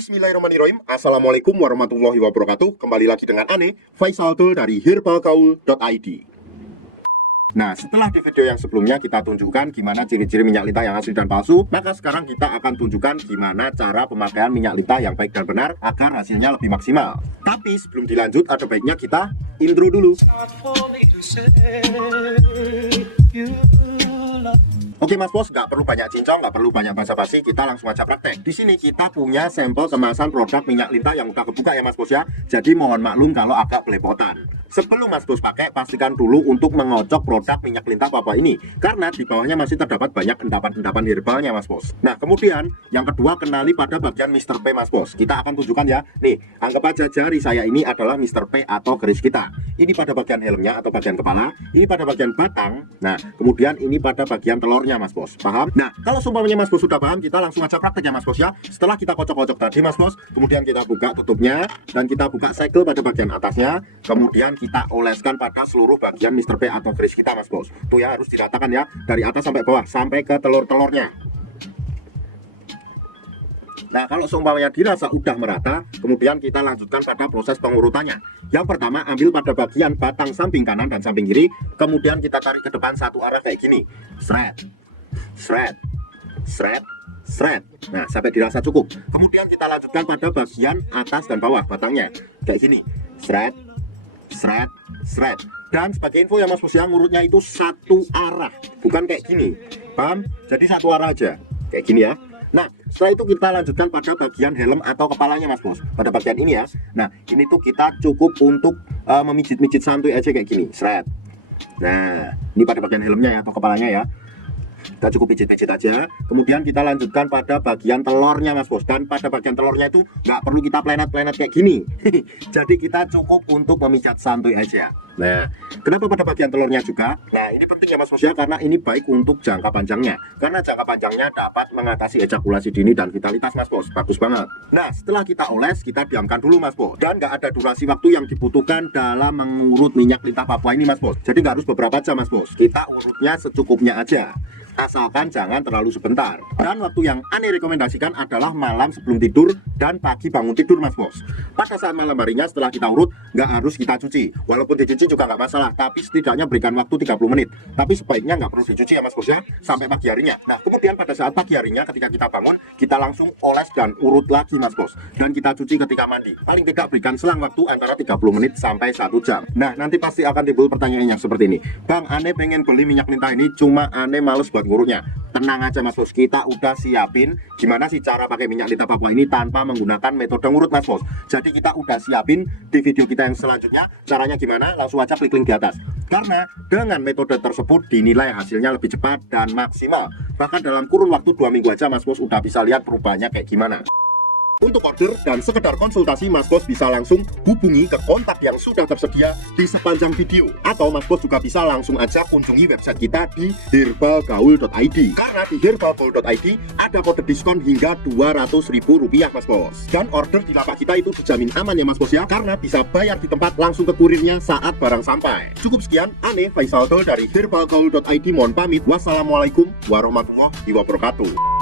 Bismillahirrahmanirrahim. Assalamualaikum warahmatullahi wabarakatuh. Kembali lagi dengan Ane, Faisal Dul dari herbalgaul.id. Nah, setelah di video yang sebelumnya kita tunjukkan gimana ciri-ciri minyak lintah yang asli dan palsu, maka sekarang kita akan tunjukkan gimana cara pemakaian minyak lintah yang baik dan benar agar hasilnya lebih maksimal. Tapi sebelum dilanjut, ada baiknya kita intro dulu. Oke Mas Bos, nggak perlu banyak cincong, nggak perlu banyak basa-basi, kita langsung aja praktek. Di sini kita punya sampel kemasan produk minyak lintah yang udah kebuka ya Mas Bos ya. Jadi mohon maklum kalau agak belepotan. Sebelum Mas Bos pakai, pastikan dulu untuk mengocok produk minyak lintah Papua ini, karena di bawahnya masih terdapat banyak endapan-endapan herbalnya Mas Bos. Nah kemudian yang kedua, kenali pada bagian Mr. P Mas Bos. Kita akan tunjukkan ya. Nih, anggap aja jari saya ini adalah Mr. P atau keris kita. Ini pada bagian helmnya atau bagian kepala, ini pada bagian batang. Nah kemudian ini pada bagian telurnya Mas Bos, paham? Nah, kalau sumpamanya Mas Bos sudah paham, kita langsung aja praktek ya Mas Bos ya. Setelah kita kocok-kocok tadi Mas Bos, kemudian kita buka tutupnya dan kita buka segel pada bagian atasnya, kemudian kita oleskan pada seluruh bagian Mr. P atau keris kita Mas Bos. Tuh ya, harus diratakan ya, dari atas sampai bawah, sampai ke telur-telurnya. Nah, kalau seumpamanya dirasa udah merata, kemudian kita lanjutkan pada proses pengurutannya. Yang pertama, ambil pada bagian batang samping kanan dan samping kiri, kemudian kita tarik ke depan satu arah kayak gini. Shred, shred, shred, shred. Nah, sampai dirasa cukup. Kemudian kita lanjutkan pada bagian atas dan bawah batangnya. Kayak gini. Shred, shred, shred. Dan sebagai info ya Mas Bos, yang ngurutnya itu satu arah, bukan kayak gini. Paham? Jadi satu arah aja. Kayak gini ya. Nah, setelah itu kita lanjutkan pada bagian helm atau kepalanya Mas Bos. Pada bagian ini ya. Nah, ini tuh kita cukup untuk memijit-mijit santuy aja kayak gini. Shred. Nah, ini pada bagian helmnya ya atau kepalanya ya. Kita cukup pijit-pijit aja. Kemudian kita lanjutkan pada bagian telurnya Mas Bos. Dan pada bagian telurnya itu nggak perlu kita plenet-plenet kayak gini. Jadi kita cukup untuk memijat santuy aja. Nah, kenapa pada bagian telurnya juga? Nah, ini penting ya Mas Bos ya, karena ini baik untuk jangka panjangnya. Karena jangka panjangnya dapat mengatasi ejakulasi dini dan vitalitas Mas Bos. Bagus banget. Nah, setelah kita oles, kita diamkan dulu Mas Bos. Dan nggak ada durasi waktu yang dibutuhkan dalam mengurut minyak lintah Papua ini Mas Bos. Jadi nggak harus beberapa jam Mas Bos. Kita urutnya secukupnya aja. Asalkan jangan terlalu sebentar. Dan waktu yang Ane rekomendasikan adalah malam sebelum tidur dan pagi bangun tidur Mas Bos. Pada saat malam harinya setelah kita urut, nggak harus kita cuci. Walaupun dicuci juga nggak masalah, tapi setidaknya berikan waktu 30 menit. Tapi sebaiknya nggak perlu dicuci ya Mas Bos ya, sampai pagi harinya. Nah kemudian pada saat pagi harinya ketika kita bangun, kita langsung oles dan urut lagi Mas Bos. Dan kita cuci ketika mandi. Paling tidak berikan selang waktu antara 30 menit sampai 1 jam. Nah nanti pasti akan timbul pertanyaannya seperti ini. Bang, Ane pengen beli minyak lintah ini, cuma Ane males buat ngurutnya. Tenang aja Mas Bos, kita udah siapin gimana sih cara pakai minyak lintah Papua ini tanpa menggunakan metode ngurut Mas Bos. Jadi kita udah siapin di video kita yang selanjutnya. Caranya gimana? Langsung aja klik link di atas. Karena dengan metode tersebut dinilai hasilnya lebih cepat dan maksimal. Bahkan dalam kurun waktu 2 minggu aja Mas Bos udah bisa lihat perubahannya kayak gimana. Untuk order dan sekedar konsultasi, Mas Bos bisa langsung hubungi ke kontak yang sudah tersedia di sepanjang video. Atau Mas Bos juga bisa langsung aja kunjungi website kita di herbalgaul.id. Karena di herbalgaul.id ada kode diskon hingga Rp200.000 Mas Bos. Dan order di lapak kita itu dijamin aman ya Mas Bos ya, karena bisa bayar di tempat langsung ke kurirnya saat barang sampai. Cukup sekian, Ane Faisal Dul dari herbalgaul.id mohon pamit. Wassalamualaikum warahmatullahi wabarakatuh.